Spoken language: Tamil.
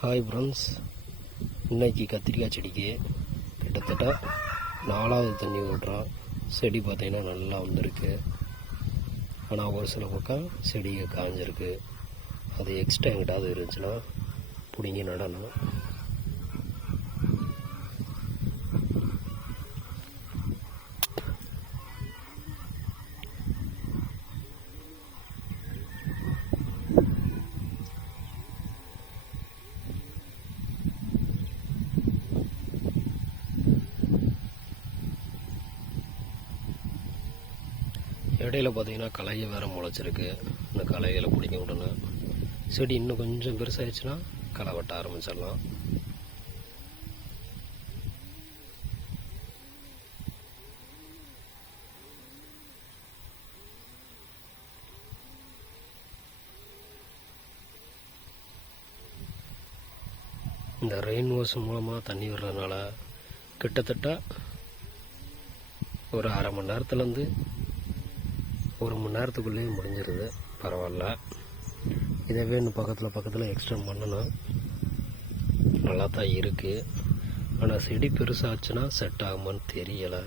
ஹாய் ஃப்ரெண்ட்ஸ் இன்னைக்கு கத்திரிக்காய் செடிக்கு கிட்டத்தட்ட நாலாவது தண்ணி விடுறோம் செடி பார்த்திங்கன்னா நல்லா வந்திருக்கு. ஆனால் ஒரு சில பக்கம் செடியை காஞ்சிருக்கு. அது எக்ஸ்ட்ரா எங்கிட்டாவது இருந்துச்சுன்னா பிடிங்கி நடணும். இடையில பார்த்தீங்கன்னா களைய வேற முளைச்சிருக்கு. இந்த களைகளை பிடிக்க விடணும் செடி இன்னும் கொஞ்சம் பெருசாகிடுச்சுன்னா களை வெட்ட ஆரம்பிச்சிடலாம். இந்த ரெயின் வாஷ் மூலமாக தண்ணி வர்றதுனால கிட்டத்தட்ட ஒரு அரை மணி நேரத்துலேருந்து ஒரு மணி நேரத்துக்குள்ளேயே முடிஞ்சிருது. பரவாயில்ல. இதவே இன்னும் பக்கத்தில் பக்கத்தில் எக்ஸ்டெண்ட் பண்ணணும். நல்லா தான் இருக்குது ஆனால் செடி பெருசாச்சுன்னா செட் ஆகுமான்னு தெரியலை.